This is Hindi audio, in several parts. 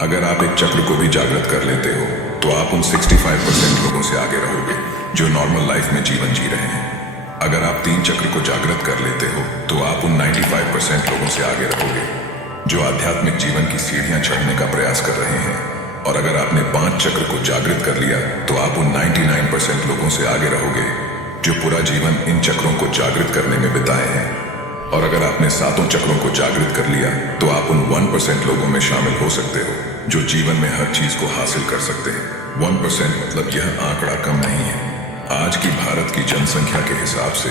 अगर आप एक चक्र को भी जागृत कर लेते हो तो आप उन 65% लोगों से आगे रहोगे जो नॉर्मल लाइफ में जीवन जी रहे हैं। अगर आप 3 चक्र को जागृत कर लेते हो तो आप उन 95% लोगों से आगे रहोगे जो आध्यात्मिक जीवन की सीढ़ियां चढ़ने का प्रयास कर रहे हैं। और अगर आपने 5 चक्र को जागृत कर लिया तो आप उन 99% लोगों से आगे रहोगे जो पूरा जीवन इन चक्रों को जागृत करने में बिताए हैं। और अगर आपने 7 चक्रों को जागृत कर लिया तो आप उन 1% लोगों में शामिल हो सकते हो जो जीवन में हर चीज को हासिल कर सकते हैं। 1% मतलब यह आंकड़ा कम नहीं है। आज की भारत की जनसंख्या के हिसाब से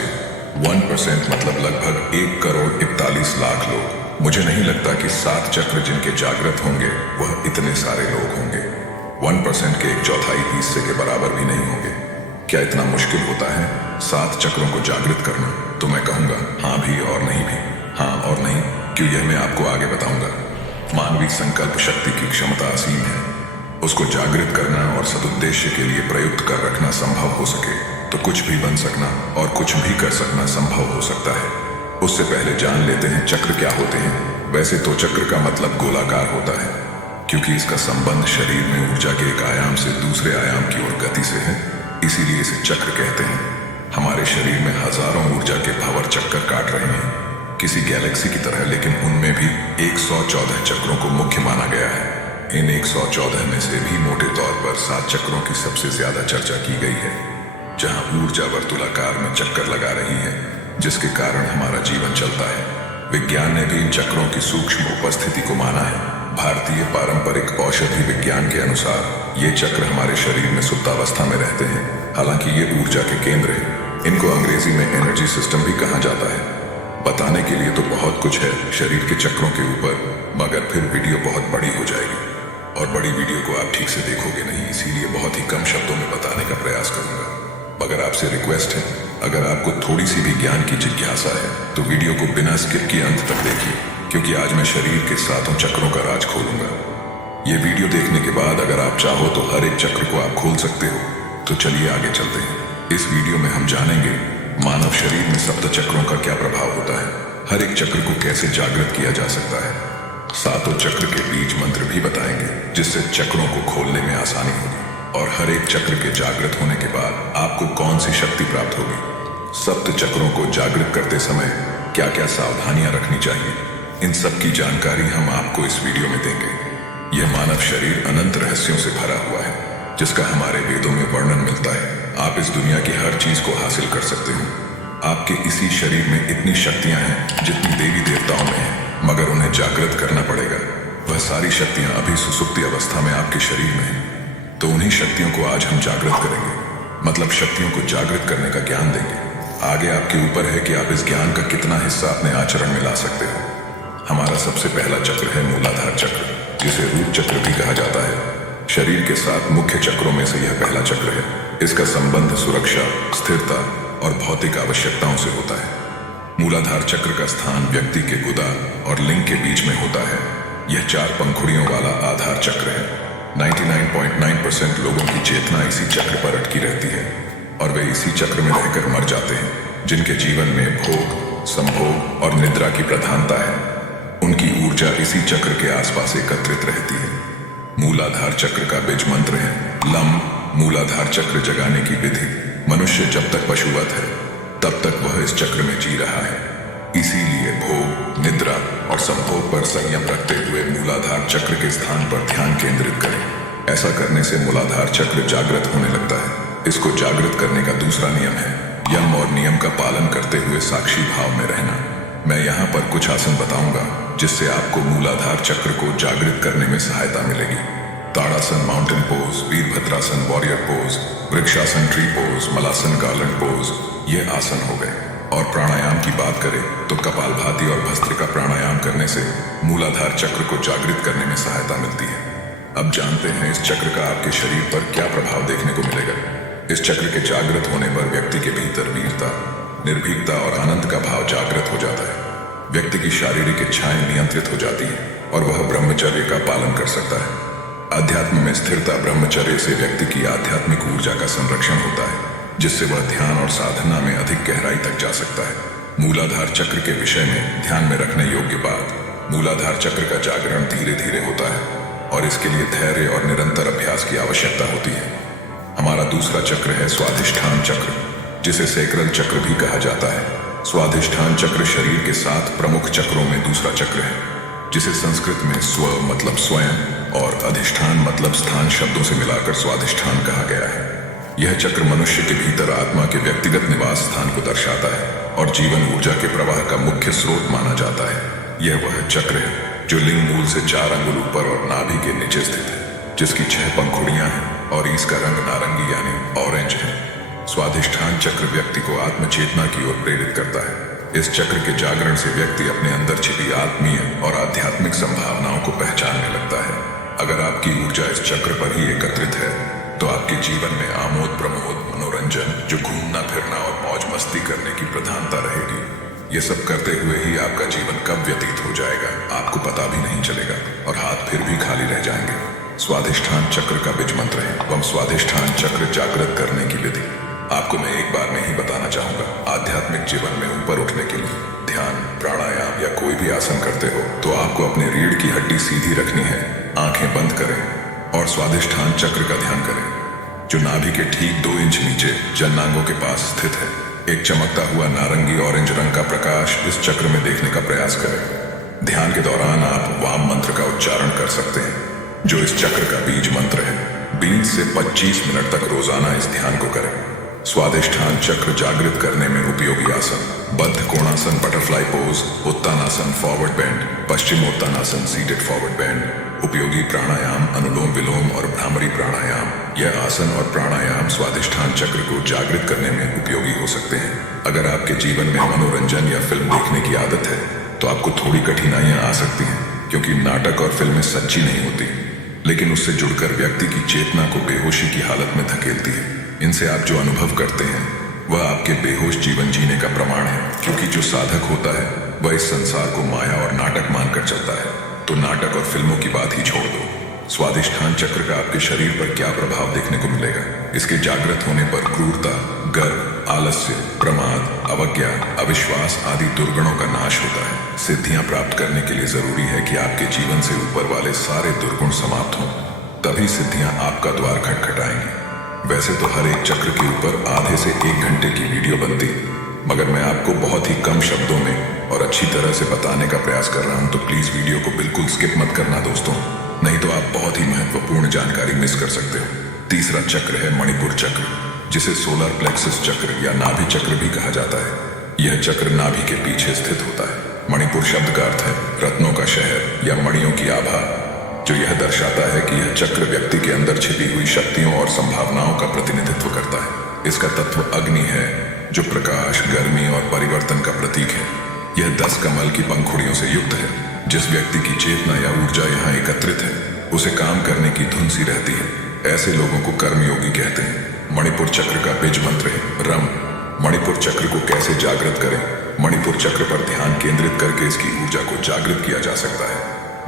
1% मतलब लगभग 1,41,00,000 लोग। मुझे नहीं लगता कि 7 चक्र जिनके जागृत होंगे वह इतने सारे लोग होंगे। 1% के 1/4 हिस्से के बराबर भी नहीं होंगे। क्या इतना मुश्किल होता है 7 चक्रों को जागृत करना? तो मैं कहूंगा हाँ भी और नहीं भी। हाँ और नहीं क्यों, यह मैं आपको आगे बताऊंगा। मानवीय संकल्प शक्ति की क्षमता असीम है। उसको जागृत करना और सदुद्देश्य के लिए प्रयुक्त कर रखना संभव हो सके तो कुछ भी बन सकना और कुछ भी कर सकना संभव हो सकता है। उससे पहले जान लेते हैं चक्र क्या होते हैं। वैसे तो चक्र का मतलब गोलाकार होता है क्योंकि इसका संबंध शरीर में ऊर्जा के एक आयाम से दूसरे आयाम की ओर गति से है, इसीलिए इसे चक्र कहते हैं। हमारे शरीर में हजारों ऊर्जा के भंवर चक्कर काट रहे हैं किसी गैलेक्सी की तरह, लेकिन उनमें भी 114 चक्रों को मुख्य माना गया है। इन 114 में से भी मोटे तौर पर 7 चक्रों की सबसे ज्यादा चर्चा की गई है, जहां ऊर्जा वर्तुलाकार में चक्कर लगा रही है जिसके कारण हमारा जीवन चलता है। विज्ञान ने भी इन चक्रों की सूक्ष्म उपस्थिति को माना है। भारतीय पारंपरिक औषधि विज्ञान के अनुसार ये चक्र हमारे शरीर में सुप्तावस्था में रहते हैं। हालांकि ये ऊर्जा के केंद्र है। इनको अंग्रेजी में एनर्जी सिस्टम भी कहा जाता है। बताने के लिए तो बहुत कुछ है शरीर के चक्रों के ऊपर, मगर फिर वीडियो बहुत बड़ी हो जाएगी और बड़ी वीडियो को आप ठीक से देखोगे नहीं, इसीलिए बहुत ही कम शब्दों में बताने का प्रयास करूंगा। मगर आपसे रिक्वेस्ट है, अगर आपको थोड़ी सी भी ज्ञान की जिज्ञासा है तो वीडियो को बिना स्किप किए अंत तक देखिए, क्योंकि आज मैं शरीर के 7 चक्रों का राज खोलूंगा। ये वीडियो देखने के बाद अगर आप चाहो तो हर एक चक्र को आप खोल सकते हो। तो चलिए आगे चलते हैं। इस वीडियो में हम जानेंगे मानव शरीर में 7 चक्रों का क्या प्रभाव होता है, हर एक चक्र को कैसे जागृत किया जा सकता है, 7 चक्र के बीज मंत्र भी बताएंगे जिससे चक्रों को खोलने में आसानी होगी, और हर एक चक्र के जागृत होने के बाद आपको कौन सी शक्ति प्राप्त होगी। 7 चक्रों को जागृत करते समय क्या क्या सावधानियां रखनी चाहिए, इन सब की जानकारी हम आपको इस वीडियो में देंगे। यह मानव शरीर अनंत रहस्यों से भरा हुआ है जिसका हमारे वेदों में वर्णन मिलता है। आप इस दुनिया की हर चीज को हासिल कर सकते हो। आपके इसी शरीर में इतनी शक्तियां हैं जितनी देवी देवताओं में है, मगर उन्हें जागृत करना पड़ेगा। वह सारी शक्तियां अभी सुसुप्ति अवस्था में आपके शरीर में है, तो उन्हीं शक्तियों को आज हम जागृत करेंगे, मतलब शक्तियों को जागृत करने का ज्ञान देंगे। आगे आपके ऊपर है कि आप इस ज्ञान का कितना हिस्सा अपने आचरण में ला सकते हो। हमारा सबसे पहला चक्र है मूलाधार चक्र, जिसे रूट चक्र भी कहा जाता है। शरीर के 7 मुख्य चक्रों में से यह पहला चक्र है। इसका संबंध सुरक्षा, स्थिरता और भौतिक आवश्यकताओं से होता है। मूलाधार चक्र का स्थान व्यक्ति के गुदा और लिंग के बीच में होता है। यह 4 पंखुड़ियों वाला आधार चक्र है। 99.9% लोगों की चेतना इसी चक्र पर अटकी रहती है और वे इसी चक्र में रहकर मर जाते हैं। जिनके जीवन में भोग, संभोग और निद्रा की प्रधानता है, उनकी ऊर्जा इसी चक्र के आसपास एकत्रित रहती है। मूलाधार चक्र का बीज मंत्र है लम। मूलाधार चक्र जगाने की विधि, मनुष्य जब तक पशुवत है तब तक वह इस चक्र में जी रहा है, इसीलिए भोग, निद्रा और संभोग पर संयम रखते हुए मूलाधार चक्र के स्थान पर ध्यान केंद्रित करें। ऐसा करने से मूलाधार चक्र जागृत होने लगता है। इसको जागृत करने का दूसरा नियम है यम और नियम का पालन करते हुए साक्षी भाव में रहना। मैं यहाँ पर कुछ आसन बताऊंगा जिससे आपको मूलाधार चक्र को जागृत करने में सहायता मिलेगी। Tadasana mountain pose, Virabhadrasana warrior pose, Vrikshasana tree pose, Malasana garland pose, ये आसन हो गए। और प्राणायाम की बात करें तो कपालभाति और भस्त्रिका प्राणायाम करने से मूलाधार चक्र को जागृत करने में सहायता मिलती है। अब जानते हैं इस चक्र का आपके शरीर पर क्या प्रभाव देखने को मिलेगा। इस चक्र के जागृत होने पर व्यक्ति के भीतर वीरता, निर्भीकता और आनंद का भाव जागृत हो जाता है। व्यक्ति की शारीरिक इच्छाएं नियंत्रित हो जाती है और वह ब्रह्मचर्य का पालन कर सकता है। अध्यात्म में स्थिरता, ब्रह्मचर्य से व्यक्ति की आध्यात्मिक ऊर्जा का संरक्षण होता है, जिससे वह ध्यान और साधना में अधिक गहराई तक जा सकता है। मूलाधार चक्र के विषय में ध्यान में रखने योग्य बात, मूलाधार चक्र का जागरण धीरे धीरे होता है। और इसके लिए धैर्य और निरंतर अभ्यास की आवश्यकता होती है। हमारा दूसरा चक्र है स्वाधिष्ठान चक्र, जिसे सैक्रल चक्र भी कहा जाता है। स्वाधिष्ठान चक्र शरीर के 7 प्रमुख चक्रों में दूसरा चक्र है, जिसे संस्कृत में स्व मतलब स्वयं और अधिष्ठान मतलब स्थान शब्दों से मिलाकर स्वाधिष्ठान कहा गया है। यह चक्र मनुष्य के भीतर आत्मा के व्यक्तिगत निवास स्थान को दर्शाता है और जीवन ऊर्जा के प्रवाह का मुख्य स्रोत माना जाता है। यह वह चक्र है जो लिंग मूल से 4 अंगुल ऊपर और नाभि के नीचे स्थित है, जिसकी 6 पंखुड़ियां हैं और इसका रंग नारंगी यानी ऑरेंज है। स्वाधिष्ठान चक्र व्यक्ति को आत्मचेतना की ओर प्रेरित करता है। इस चक्र के जागरण से व्यक्ति अपने अंदर छिपी आत्मीय और आध्यात्मिक संभावनाओं को पहचानने लगता है। अगर आपकी ऊर्जा इस चक्र पर ही एकत्रित है तो आपके जीवन में आमोद प्रमोद मनोरंजन, जो घूमना फिरना और मौज मस्ती करने की प्रधानता रहेगी। ये सब करते हुए ही आपका जीवन कब व्यतीत हो जाएगा आपको पता भी नहीं चलेगा और हाथ फिर भी खाली रह जाएंगे। स्वाधिष्ठान चक्र का बीज मंत्र है वम स्वाधिष्ठान चक्र जागृत करने की विधि आपको मैं एक बार में ही बताना चाहूंगा। आध्यात्मिक जीवन में ऊपर उठने के लिए ध्यान, प्राणायाम या कोई भी आसन करते हो तो आपको अपने रीढ़ की हड्डी सीधी रखनी है, आंखें बंद करें और स्वाधिष्ठान चक्र का ध्यान करें, जो नाभि के ठीक 2 इंच नीचे जननांगों के पास स्थित है। एक चमकता हुआ नारंगी ऑरेंज रंग का प्रकाश इस चक्र में देखने का प्रयास करें। ध्यान के दौरान आप वाम मंत्र का उच्चारण कर सकते हैं, जो इस चक्र का बीज मंत्र है। 20 से 25 मिनट तक रोजाना इस ध्यान को करें। स्वाधिष्ठान चक्र जागृत करने में उपयोगी आसन: बद्ध कोणासन butterfly pose, Uttanasana forward bend, Paschimottanasana seated forward bend. उपयोगी प्राणायाम अनुलोम विलोम और भ्रामरी प्राणायाम। यह आसन और प्राणायाम स्वाधिष्ठान चक्र को जागृत करने में उपयोगी हो सकते हैं। अगर आपके जीवन में मनोरंजन या फिल्म देखने की आदत है तो आपको थोड़ी कठिनाइयां आ सकती हैं, क्योंकि नाटक और फिल्में सच्ची नहीं होती, लेकिन उससे जुड़कर व्यक्ति की चेतना को बेहोशी की हालत में धकेलती है। इनसे आप जो अनुभव करते हैं वह आपके बेहोश जीवन जीने का प्रमाण है, क्योंकि जो साधक होता है वह इस संसार को माया और नाटक मानकर चलता है। तो नाटक और फिल्मों की बात ही छोड़ दो। स्वाधिष्ठान चक्र का आपके शरीर पर क्या प्रभाव देखने को मिलेगा? इसके जागृत होने पर क्रूरता, गर्व, आलस्य, प्रमाद, अवज्ञा, अविश्वास आदि दुर्गुणों का नाश होता है। सिद्धियां प्राप्त करने के लिए जरूरी है कि आपके जीवन से ऊपर वाले सारे दुर्गुण समाप्त हों, तभी सिद्धियां आपका द्वार खटखटाएंगी। वैसे तो हर एक चक्र के ऊपर आधे से 1 घंटे की वीडियो बनती, मगर मैं आपको बहुत ही कम शब्दों में और अच्छी तरह से बताने का प्रयास कर रहा हूं, तो प्लीज वीडियो को बिल्कुल स्किप मत करना दोस्तों, नहीं तो आप बहुत ही महत्वपूर्ण जानकारी मिस कर सकते हो। तीसरा चक्र है मणिपुर चक्र, जिसे सोलर प्लेक्सस चक्र या नाभि चक्र भी कहा जाता है। यह चक्र नाभि के पीछे स्थित होता है। मणिपुर शब्द का अर्थ है रत्नों का शहर या मणियों की आभा, जो यह दर्शाता है कि यह चक्र व्यक्ति के अंदर छिपी हुई शक्तियों और संभावनाओं का प्रतिनिधित्व करता है। इसका तत्व अग्नि है, जो प्रकाश, गर्मी और परिवर्तन का प्रतीक है। यह 10 कमल की पंखुड़ियों से युक्त है। जिस व्यक्ति की चेतना या ऊर्जा यहाँ एकत्रित है उसे काम करने की धुन सी रहती है। ऐसे लोगों को कर्मयोगी कहते हैं। मणिपुर चक्र का बीज मंत्र है रम। मणिपुर चक्र को कैसे जागृत करें? मणिपुर चक्र पर ध्यान केंद्रित करके इसकी ऊर्जा को जागृत किया जा सकता है।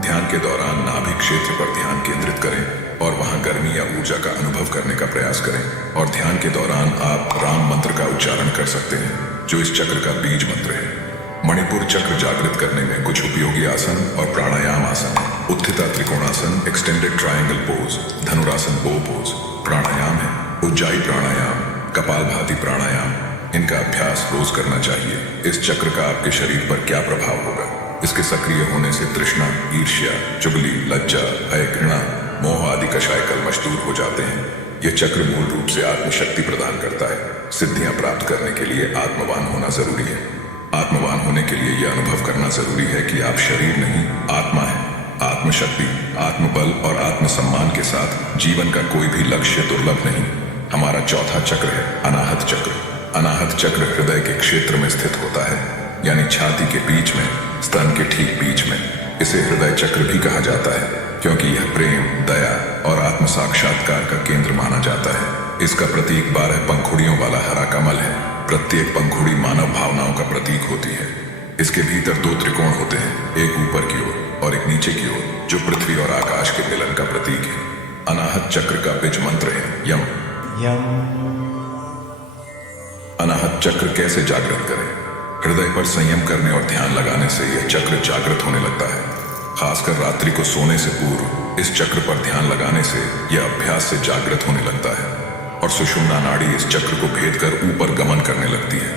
ध्यान के दौरान नाभि क्षेत्र पर ध्यान केंद्रित करें और वहां गर्मी या ऊर्जा का अनुभव करने का प्रयास करें। और ध्यान के दौरान आप राम मंत्र का उच्चारण कर सकते हैं, जो इस चक्र का बीज मंत्र है। मणिपुर चक्र जागृत करने में कुछ उपयोगी आसन और प्राणायाम आसन है। उत्थिता त्रिकोणासन, एक्सटेंडेड ट्रायंगल पोज, धनुरासन बो पोज। प्राणायाम है उज्जाई प्राणायाम, कपालभाति प्राणायाम। इनका अभ्यास रोज करना चाहिए। इस चक्र का आपके शरीर पर क्या प्रभाव होगा? इसके सक्रिय होने से तृष्णा, ईर्ष्या, चुगली, लज्जा, भय, घृणा, मोह आदि कषाय कल्मष दूर हो जाते हैं। यह चक्र मूल रूप से आत्मशक्ति प्रदान करता है। सिद्धियां प्राप्त करने के लिए आत्मवान होना जरूरी है। आत्मवान होने के लिए यह अनुभव करना जरूरी है कि आप शरीर नहीं, आत्मा है। आत्मशक्ति, आत्मबल और आत्मसम्मान के साथ जीवन का कोई भी लक्ष्य दुर्लभ नहीं। हमारा चौथा चक्र है अनाहत चक्र। अनाहत चक्र हृदय के क्षेत्र में स्थित होता है, यानी छाती के बीच में, स्तन के ठीक बीच में। इसे हृदय चक्र भी कहा जाता है, क्योंकि यह प्रेम, दया और आत्म साक्षात्कार का केंद्र माना जाता है। इसका प्रतीक 12 पंखुड़ियों वाला हरा कमल है। प्रत्येक पंखुड़ी मानव भावनाओं का प्रतीक होती है। इसके भीतर 2 त्रिकोण होते हैं, एक ऊपर की ओर और एक नीचे की ओर, जो पृथ्वी और आकाश के मिलन का प्रतीक है। अनाहत चक्र का बीज मंत्र है यम। अनाहत चक्र कैसे जागृत करें? हृदय पर संयम करने और ध्यान लगाने से यह चक्र जागृत होने लगता है। खासकर रात्रि को सोने से पूर्व इस चक्र पर ध्यान लगाने से यह अभ्यास से जागृत होने लगता है और सुषुम्ना नाड़ी इस चक्र को भेद कर ऊपर गमन करने लगती है।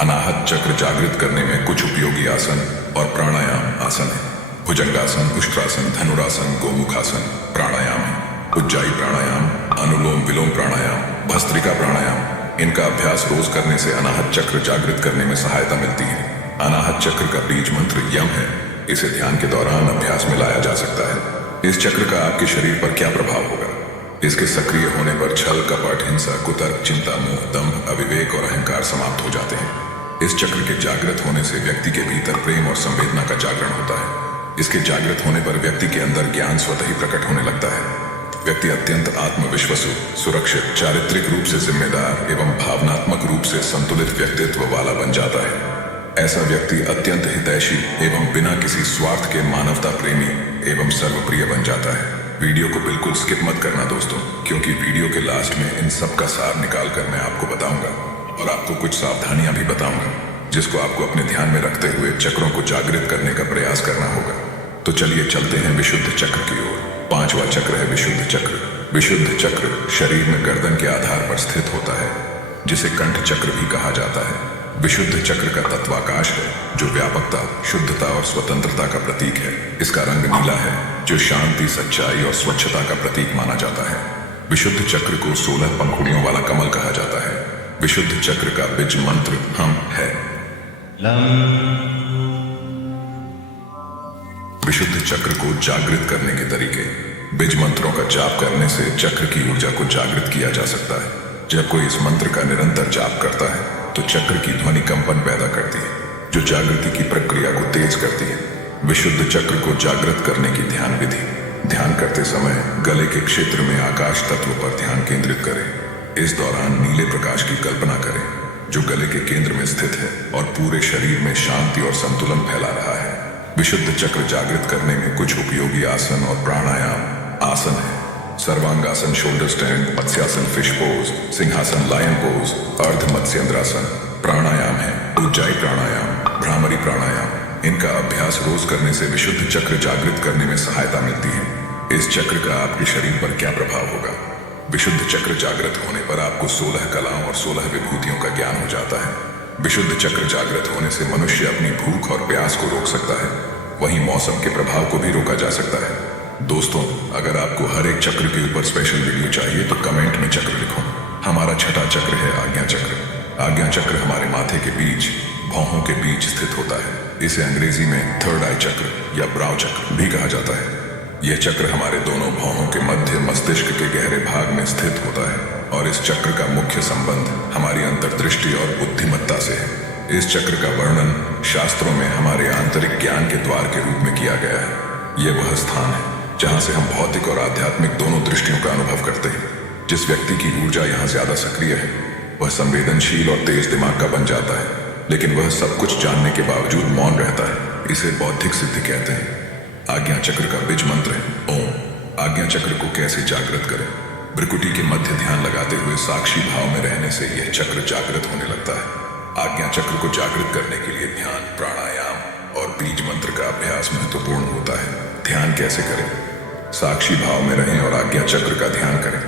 अनाहत चक्र जागृत करने में कुछ उपयोगी आसन और प्राणायाम आसन है। भुजंगासन, उष्ट्रासन, धनुरासन, गोमुखासन प्राणायाम है। उज्जाई प्राणायाम, अनुलोम विलोम प्राणायाम, भस्त्रिका प्राणायाम, इनका अभ्यास रोज करने से अनाहत चक्र जागृत करने में सहायता मिलती है। अनाहत चक्र का बीज मंत्र यम है। इसे ध्यान के दौरान अभ्यास में लाया जा सकता है। इस चक्र का आपके शरीर पर क्या प्रभाव होगा? इसके सक्रिय होने पर छल, कपट, हिंसा, कुतर्क, चिंता, मोह, दंभ, अविवेक और अहंकार समाप्त हो जाते हैं। इस चक्र के जागृत होने से व्यक्ति के भीतर प्रेम और संवेदना का जागरण होता है। इसके जागृत होने पर व्यक्ति के अंदर ज्ञान स्वतः ही प्रकट होने लगता है। व्यक्ति अत्यंत आत्मविश्वासु, सुरक्षित, चारित्रिक रूप से जिम्मेदार एवं भावनात्मक रूप से संतुलित व्यक्तित्व वाला बन जाता है। ऐसा व्यक्ति अत्यंत हितैषी एवं बिना किसी स्वार्थ के मानवता प्रेमी एवं सर्वप्रिय बन जाता है। वीडियो को बिल्कुल स्किप मत करना दोस्तों, क्योंकि वीडियो के लास्ट में इन सब का सार निकाल कर मैं आपको बताऊंगा और आपको कुछ सावधानियां भी बताऊंगा जिसको आपको अपने ध्यान में रखते हुए चक्रों को जागृत करने का प्रयास करना होगा। तो चलिए चलते हैं विशुद्ध चक्र की ओर। 5वां चक्र है विशुद्ध चक्र। विशुद्ध चक्र शरीर में गर्दन के आधार पर स्थित होता है, जिसे कंठ चक्र भी कहा जाता है। विशुद्ध चक्र का तत्वाकाश है, जो व्यापकता, शुद्धता और स्वतंत्रता का प्रतीक है। इसका रंग नीला है, जो शांति, सच्चाई और स्वच्छता का प्रतीक माना जाता है। विशुद्ध चक्र को 16 पंखुड़ियों वाला कमल कहा जाता है। विशुद्ध चक्र का बीज मंत्र हम है। विशुद्ध चक्र को जागृत करने के तरीके। बीज मंत्रों का जाप करने से चक्र की ऊर्जा को जागृत किया जा सकता है। जब कोई इस मंत्र का निरंतर जाप करता है तो चक्र की ध्वनि कंपन पैदा करती है, जो जागृति की प्रक्रिया को तेज करती है। विशुद्ध चक्र को जागृत करने की ध्यान विधि। ध्यान करते समय गले के क्षेत्र में आकाश तत्व पर ध्यान केंद्रित करें। इस दौरान नीले प्रकाश की कल्पना करें, जो गले के केंद्र में स्थित है और पूरे शरीर में शांति और संतुलन फैला रहा है। विशुद्ध चक्र जागृत करने में कुछ उपयोगी आसन और प्राणायाम आसन है। Sarvangasana, shoulder stand, matsyasana, fish pose, सिंहासन, लायन पोज, अर्ध मत्स्येंद्रासन प्राणायाम है। उज्जाई प्राणायाम, भ्रामरी प्राणायाम, इनका अभ्यास रोज करने से विशुद्ध चक्र जागृत करने में सहायता मिलती है। इस चक्र का आपके शरीर पर क्या प्रभाव होगा? विशुद्ध चक्र जागृत होने पर आपको 16 कलाओं और 16 विभूतियों का ज्ञान हो जाता है। विशुद्ध चक्र जागृत होने से मनुष्य अपनी भूख और प्यास को रोक सकता है, वहीं मौसम के प्रभाव को भी रोका जा सकता है। दोस्तों, अगर आपको हर एक चक्र के ऊपर स्पेशल वीडियो चाहिए तो कमेंट में चक्र लिखो। हमारा छठा चक्र है आज्ञा चक्र। आज्ञा चक्र हमारे माथे के बीच, भौहों के बीच स्थित होता है। इसे अंग्रेजी में थर्ड आई चक्र या ब्राउ चक्र भी कहा जाता है। यह चक्र हमारे दोनों भौहों के मध्य मस्तिष्क के गहरे भाग में स्थित होता है और इस चक्र का मुख्य संबंध हमारी अंतर्दृष्टि और बुद्धिमत्ता से है। इस चक्र का वर्णन शास्त्रों में हमारे आंतरिक ज्ञान के द्वार के रूप में किया गया है। यह वह स्थान है जहां से हम भौतिक और आध्यात्मिक दोनों दृष्टियों का अनुभव करते हैं। जिस व्यक्ति की ऊर्जा यहाँ ज्यादा सक्रिय है वह संवेदनशील और तेज दिमाग का बन जाता है, लेकिन वह सब कुछ जानने के बावजूद मौन रहता है। इसे बौद्धिक सिद्धि कहते हैं। आज्ञा चक्र का बीज मंत्र है ओम। आज्ञा चक्र को कैसे जागृत करें? भ्रुकुटी के मध्य ध्यान लगाते हुए साक्षी भाव में रहने से यह चक्र जागृत होने लगता है। आज्ञा चक्र को जागृत करने के लिए ध्यान, प्राणायाम और बीज मंत्र का अभ्यास महत्वपूर्ण होता है। ध्यान कैसे करें? साक्षी भाव में रहें और आज्ञा चक्र का ध्यान करें।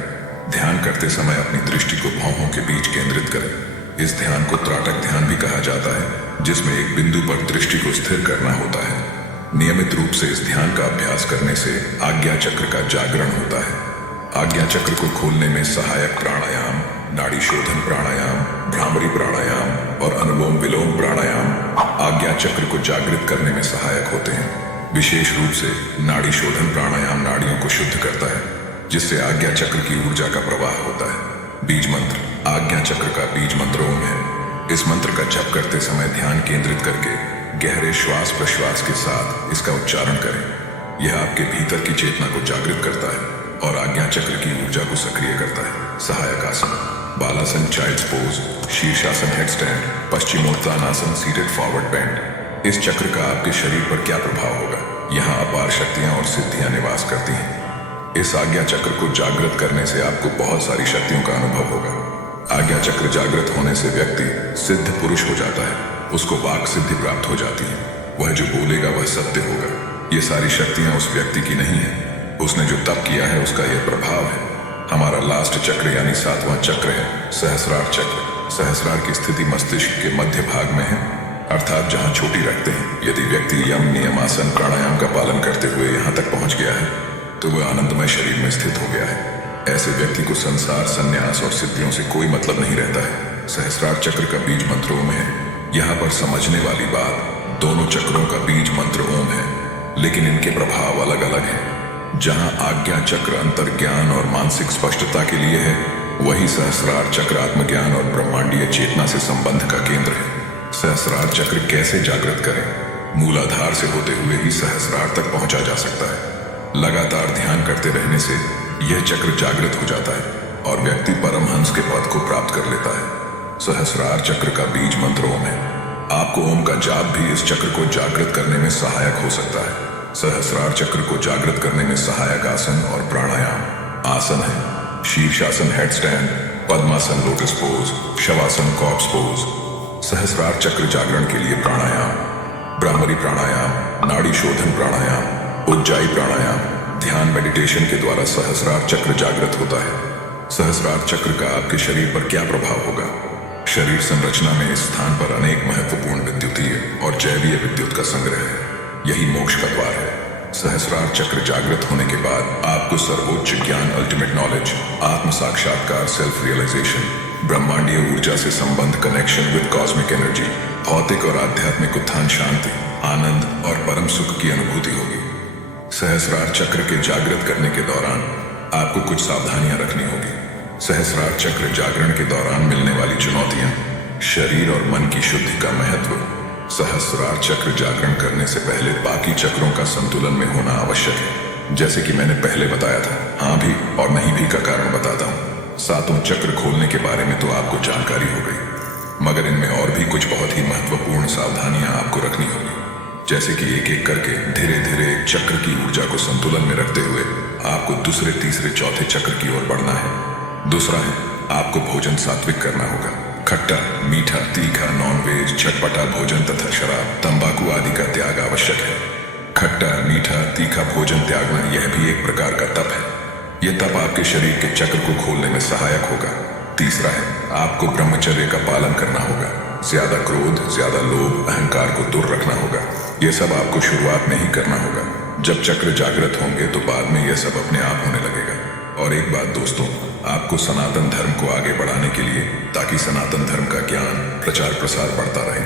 ध्यान करते समय अपनी दृष्टि को भौहों के बीच केंद्रित करें। इस ध्यान को त्राटक ध्यान भी कहा जाता है, जिसमें एक बिंदु पर दृष्टि को स्थिर करना होता है। नियमित रूप से इस ध्यान का अभ्यास करने से आज्ञा चक्र का जागरण होता है। आज्ञा चक्र को खोलने में सहायक प्राणायाम, नाड़ी शोधन प्राणायाम, भ्रामरी प्राणायाम और अनुलोम विलोम प्राणायाम आज्ञा चक्र को जागृत करने में सहायक होते हैं। विशेष रूप से नाड़ी शोधन प्राणायाम नाड़ियों को शुद्ध करता है, जिससे आज्ञा चक्र की ऊर्जा का प्रवाह होता है। बीज मंत्र। आज्ञा चक्र का बीज मंत्र ओम है। इस मंत्र का जप करते समय ध्यान केंद्रित करके गहरे श्वास प्रश्वास के साथ इसका उच्चारण करें। यह आपके भीतर की चेतना को जागृत करता है और आज्ञा चक्र की ऊर्जा को सक्रिय करता है। सहायक आसन, बालासन, चाइल्ड्स पोज, शीर्षासन, headstand, Paschimottanasana, seated forward bend. इस चक्र का आपके शरीर पर क्या प्रभाव होगा? यहाँ अपार शक्तियां और सिद्धियां निवास करती हैं। इस आज्ञा चक्र को जागृत करने से आपको बहुत सारी शक्तियों का अनुभव होगा। आज्ञा चक्र जागृत होने से व्यक्ति सिद्ध पुरुष हो जाता है। उसको वाक सिद्धि प्राप्त हो जाती है। वह जो बोलेगा वह सत्य होगा। ये सारी शक्तियां उस व्यक्ति की नहीं है, उसने जो तप किया है उसका यह प्रभाव है। हमारा लास्ट चक्र यानी 7वां चक्र है सहस्रार चक्र। सहस्रार की स्थिति मस्तिष्क के मध्य भाग में है, अर्थात जहां चोटी रखते हैं। यदि व्यक्ति यम नियम आसन प्राणायाम का पालन करते हुए यहां तक पहुंच गया है तो वह आनंदमय शरीर में स्थित हो गया है। ऐसे व्यक्ति को संसार, संन्यास और सिद्धियों से कोई मतलब नहीं रहता है। सहस्रार चक्र का बीज मंत्र ओम है। यहाँ पर समझने वाली बात, दोनों चक्रों का बीज मंत्र ओम है, लेकिन इनके प्रभाव अलग अलग हैं। जहां आज्ञा चक्र अंतर्ज्ञान और मानसिक स्पष्टता के लिए है, वही सहस्रार चक्र आत्मज्ञान और ब्रह्मांडीय चेतना से संबंध का केंद्र है। सहस्रार चक्र कैसे जागृत करें? मूलाधार से होते हुए ही सहस्रार तक पहुंचा जा सकता है। लगातार ध्यान करते रहने से यह चक्र जागृत हो जाता है और व्यक्ति परमहंस के पद को प्राप्त कर लेता है। सहस्रार चक्र का बीज मंत्र ओम है। आपको ओम का जाप भी इस चक्र को जागृत करने में सहायक हो सकता है। सहस्रार चक्र को जागृत करने में सहायक आसन और प्राणायाम आसन है। Shirshasana head stand, Padmasana lotus pose, Shavasana corpse pose. सहस्रार चक्र जागरण के लिए प्राणायाम, ब्राह्मरी प्राणायाम, नाड़ी शोधन प्राणायाम, उज्जाई प्राणायाम, ध्यान मेडिटेशन के द्वारा सहस्रार चक्र जागृत होता है। सहस्रार चक्र का आपके शरीर पर क्या प्रभाव होगा? शरीर संरचना में इस स्थान पर अनेक महत्वपूर्ण विद्युतीय और जैवीय विद्युत का संग्रह है। यही मोक्ष का द्वार है। सहस्रार चक्र जागृत होने के बाद आपको सर्वोच्च ज्ञान, अल्टीमेट नॉलेज, आत्म साक्षात्कार, सेल्फ रियलाइजेशन, ब्रह्मांडीय ऊर्जा से संबंध, कनेक्शन विद कॉस्मिक एनर्जी, भौतिक और आध्यात्मिक उत्थान, शांति, आनंद और परम सुख की अनुभूति होगी। सहस्रार चक्र के जागृत करने के दौरान आपको कुछ सावधानियां रखनी होगी। सहस्रार चक्र जागरण के दौरान मिलने वाली चुनौतियां, शरीर और मन की शुद्धि का महत्व। सहस्रार चक्र जागरण करने से पहले बाकी चक्रों का संतुलन में होना आवश्यक है। जैसे कि मैंने पहले बताया था, हाँ भी और नहीं भी का कारण बताता हूँ। 7वां चक्र खोलने के बारे में तो आपको जानकारी हो गई, मगर इनमें और भी कुछ बहुत ही महत्वपूर्ण सावधानियां आपको रखनी होगी। जैसे कि एक एक करके धीरे धीरे एक चक्र की ऊर्जा को संतुलन में रखते हुए आपको दूसरे, तीसरे, चौथे चक्र की ओर बढ़ना है। दूसरा है, आपको भोजन सात्विक करना होगा। खट्टा, मीठा, तीखा, नॉनवेज, चटपटा भोजन तथा शराब, तंबाकू आदि का त्याग आवश्यक है। खट्टा, मीठा, तीखा भोजन त्यागना यह भी एक प्रकार का तप है। यह तप आपके शरीर के चक्र को खोलने में सहायक होगा। तीसरा है, आपको ब्रह्मचर्य का पालन करना होगा। ज्यादा क्रोध, ज्यादा लोभ, अहंकार को दूर रखना होगा। यह सब आपको शुरुआत में ही करना होगा। जब चक्र जागृत होंगे तो बाद में यह सब अपने आप होने लगेगा। और एक बात दोस्तों, आपको सनातन धर्म को आगे बढ़ाने के लिए, ताकि सनातन धर्म का ज्ञान, प्रचार प्रसार बढ़ता रहे,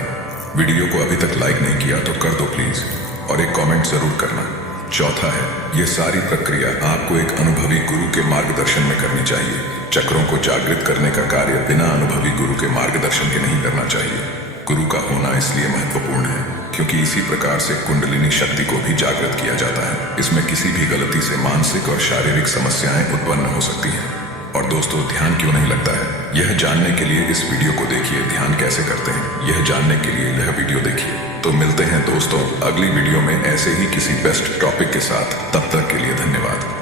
वीडियो को अभी तक लाइक नहीं किया तो कर दो प्लीज, और एक कमेंट जरूर करना। चौथा है, यह सारी प्रक्रिया आपको एक अनुभवी गुरु के मार्गदर्शन में करनी चाहिए। चक्रों को जागृत करने का कार्य बिना अनुभवी गुरु के मार्गदर्शन के नहीं करना चाहिए। गुरु का होना इसलिए महत्वपूर्ण है क्योंकि इसी प्रकार से कुंडलिनी शक्ति को भी जागृत किया जाता है। इसमें किसी भी गलती से मानसिक और शारीरिक समस्याएं उत्पन्न हो सकती हैं। और दोस्तों, ध्यान क्यों नहीं लगता है, यह जानने के लिए इस वीडियो को देखिए। ध्यान कैसे करते हैं यह जानने के लिए यह वीडियो देखिए। तो मिलते हैं दोस्तों अगली वीडियो में ऐसे ही किसी बेस्ट टॉपिक के साथ। तब तक के लिए धन्यवाद।